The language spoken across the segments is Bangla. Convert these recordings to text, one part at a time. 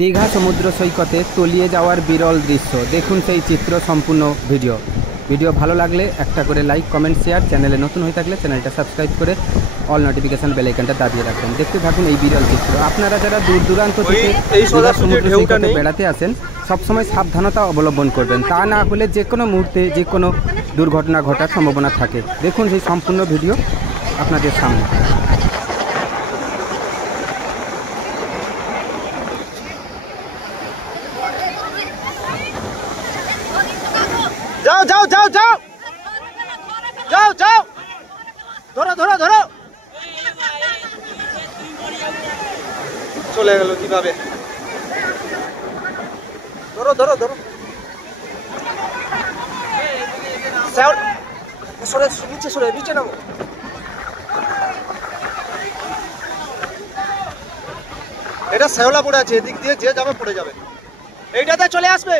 দীঘা সমুদ্র সৈকতে তলিয়ে যাওয়ার বিরল দৃশ্য দেখুন সেই চিত্র সম্পূর্ণ ভিডিও ভালো লাগলে একটা করে লাইক কমেন্ট শেয়ার, চ্যানেলে নতুন হয়ে থাকলে চ্যানেলটা সাবস্ক্রাইব করে অল নোটিফিকেশন বেল আইকনটা দাবিয়ে রাখবেন। দেখতে থাকুন এই বিরল চিত্র। আপনারা যারা দূর দূরান্ত থেকে দীঘা সমুদ্র সৈকতে বেড়াতে আসেন সবসময় সাবধানতা অবলম্বন করবেন, তা না হলে যে কোনো মুহূর্তে যে কোনো দুর্ঘটনা ঘটার সম্ভাবনা থাকে। দেখুন সেই সম্পূর্ণ ভিডিও আপনাদের সামনে। যাও যাও যাও যাও যাও যাও, ধরো ধরো ধরো, চলে গেল কিভাবে? ধরো ধরো ধরো, সরে নিচে, সরে নিচে নামো। এটা শ্যাওলা পড়ে আছে, এদিক দিয়ে যে যাবে পড়ে যাবে। এইটাতে চলে আসবে।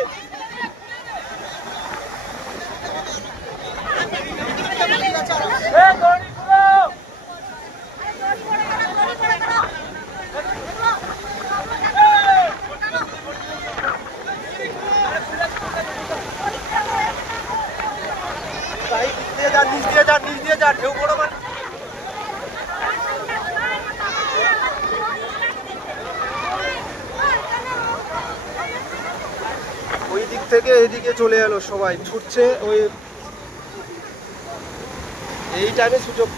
নিচ দিয়ে যা, ঢেউ বড় মানে। ওই দিক থেকে এদিকে চলে এলো, সবাই ছুটছে। ওই এই টাইমে সুযোগ।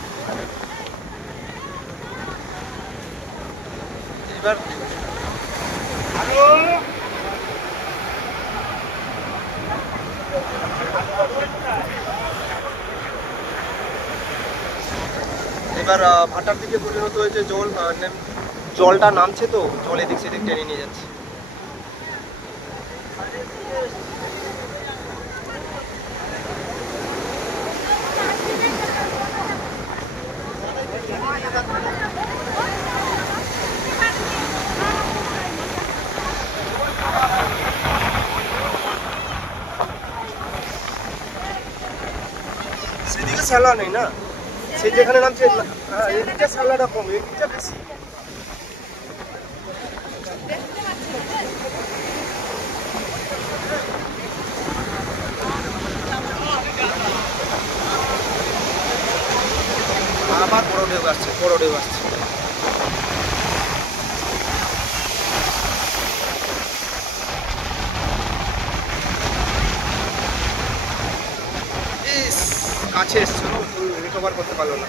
এবার ভাটার দিকে পরিণত হয়েছে। জলটা নামছে, তো জল এদিক সেদিক টেনে নিয়ে যাচ্ছে। সেদিকে শ্যাওলা নেই না, সে যেখানে নামছে এদিকে শ্যাওলাটা কম, এদিকটা বেশি। আবার বড় ঢেউ আসছে, বড় ঢেউ আসছে। কাছে এসছিল, রিকভার করতে পারলো না।